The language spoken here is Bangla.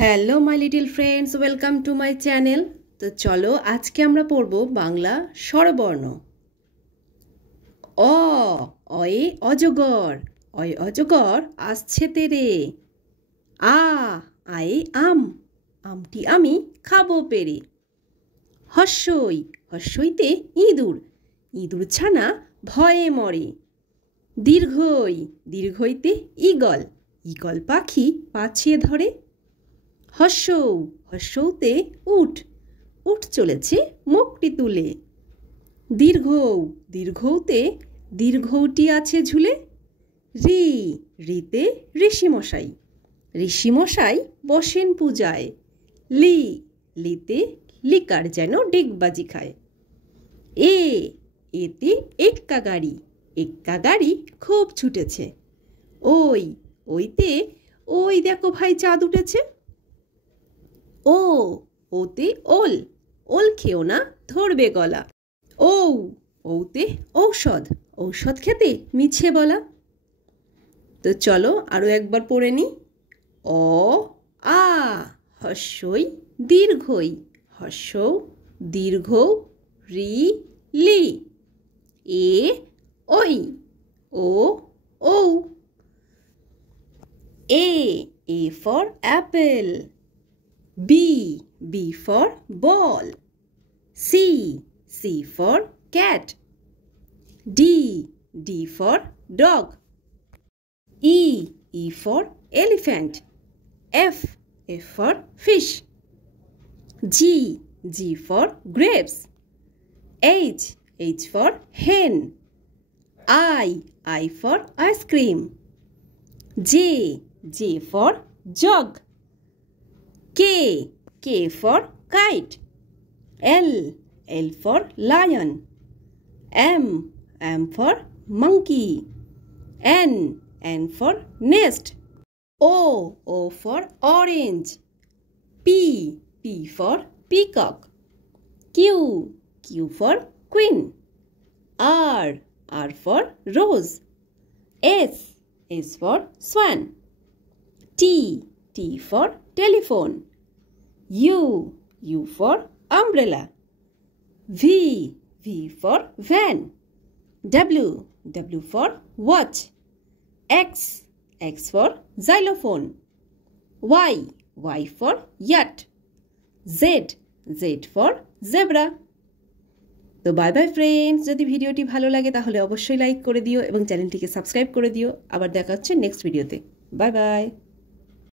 Hello my little friends, welcome to my channel. তো চলো আজকে আমরা পড়ব বাংলা স্বরবর্ণ। অ, অয়ে অজগর, অয়ে অজগর আসছে তেরে। আ, আয়ে আম, আমটি আমি খাবো পেরে। হস্যই, হস্যইতে ইঁদুর, ইঁদুর ছানা ভয়ে মরে। দীর্ঘই, দীর্ঘইতে ঈগল, ঈগল পাখি পাছিয়ে ধরে। হস্যৌ, হস্যৌতে উট, উট চলেছে মুখটি তুলে। দীর্ঘৌ, দীর্ঘৌতে দীর্ঘৌটি আছে ঝুলে। রি, রিতে ঋষিমশাই, ঋষিমশাই বসেন পূজায়। লি, লিতে লিকার যেন ডেকবাজি খায়। এ, এতে এক্কা গাড়ি, এক্কা গাড়ি খুব ছুটেছে। ওই, ওইতে ওই দেখো ভাই চাঁদ উঠেছে। ও, ওতে ওল, ওল খেও না ধরবে গলা। ঔ, ওতে ঔষধ, ঔষধ খেতে মিছে বলা। তো চলো আরও একবার পড়ে নি। অ, আ, হস্যই দীর্ঘই, হস্যৌ দীর্ঘৌ রি, লি। এ, ওই, ও, ঔ। A for apple. B, B for ball. C, C for cat. D, D for dog. E for elephant. F, F for fish. G, G for grapes. H, H for hen. I for ice cream. J, J for jug. K, K for kite. L, L for lion. M, M for monkey. N, N for nest. O, O for orange. P, P for peacock. Q, Q for queen. R, R for rose. S, S for swan. T, T for telephone. U, U for umbrella. V, V for van. W, W for watch. X, X for xylophone. Y, Y for yacht. Z, Z for zebra. তো বাই বাই ফ্রেন্ডস, যদি ভিডিওটি ভালো লাগে তাহলে অবশ্যই লাইক করে দিও এবং চ্যানেলটিকে সাবস্ক্রাইব করে দিও। আবার দেখা হচ্ছে নেক্সট ভিডিওতে। Bye bye.